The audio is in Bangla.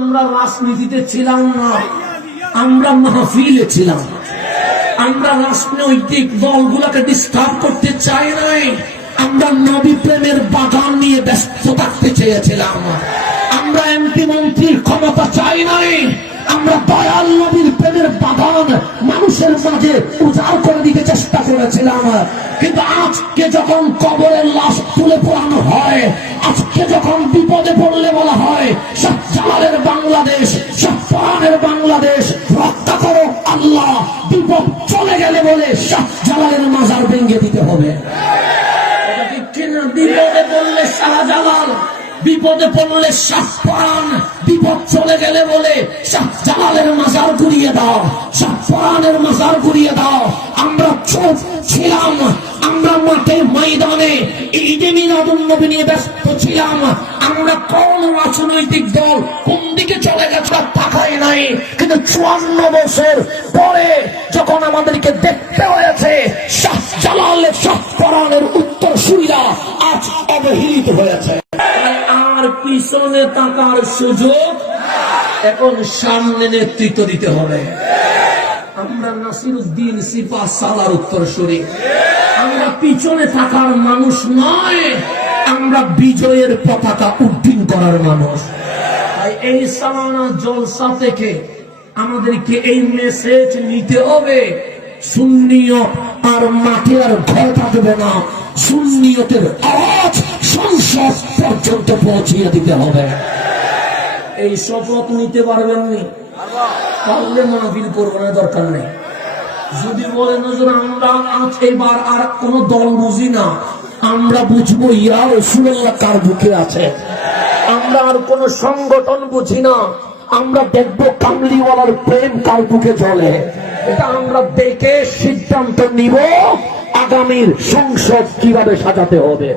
আমরা রাজনীতিতে ছিলাম না। আমরা মাহফিলে ছিলাম। আমরা রাজনৈতিক দলগুলোকে ডিস্টার্ব করতে চাই নাই। আমরা নবী প্রেমের বাগান নিয়ে ব্যস্ত থাকতে চেয়েছিলাম। আমরা এমপি মন্ত্রীর ক্ষমতা চাই নাই। আমরা দয়াল নবীর প্রেমের বাগান মানুষের মাঝে উজাড় করে দিতে চেষ্টা করেছিলাম। কিন্তু আজকে যখন কবরের লাশ তুলে পোড়ানো হয়, আজকে যখন বিপদে পড়লে বলা হয় সব বাংলাদেশ সব বাংলাদেশ, রক্ষা করো আল্লাহ। বিপদ চলে গেলে বলে সব জালালের মাজার ভেঙে দিতে হবে? বিপদে পড়লে শাহজালাল বিপদে পড়লে শাহপান বিপদ চলে গেলে বলে শাহজালালের মাজার ঘুরিয়ে দাও। শাহপানের মাজার ঘুরিয়ে দাও। আমরা চোখ ছিলাম, আমরা মাঠে ময়দানে ঈদে মিলাদুল নবী নিয়ে ব্যস্ত ছিলাম। আমরা কোন রাজনৈতিক দল কোন দিকে চলে গেছে তাকাই নাই। কিন্তু চুয়ান্ন বছর পরে যখন আমাদেরকে দেখতে হয়েছে শাহজালাল শাহপরানের উত্তর সুইরা আজ অবহেলিত হয়েছে। আর পিছনে তাকার সুযোগ এখন সামনে নেতৃত্ব দিতে হবে। আমরা নাসিরুদ্দিন সিপা সালার উত্তর শরীফ আমরা পিছনে থাকার মানুষ নয়। আমরা বিজয়ের পতাকা উড্ডীন করার মানুষ। তাই এই সালানা জলসা থেকে আমাদেরকে এই মেসেজ নিতে হবে। শূন্যত আর মাঠে আর থাকবে না। আওয়াজ সংসদ পর্যন্ত পৌঁছিয়ে দিতে হবে। এই শপথ নিতে পারবেননি পারলে মাহফিল দরকার নেই। যদি বলেন নজর আমরা আজ এবার আর কোন দল বুঝি না। আমরা বুঝব ইয়া রসুল্লাহ কার বুকে আছে। আমরা আর কোন সংগঠন বুঝি না। আমরা দেখব কামলিওয়ালার প্রেম কার বুকে চলে এটা আমরা দেখে সিদ্ধান্ত নিব আগামীর সংসদ কীভাবে সাজাতে হবে।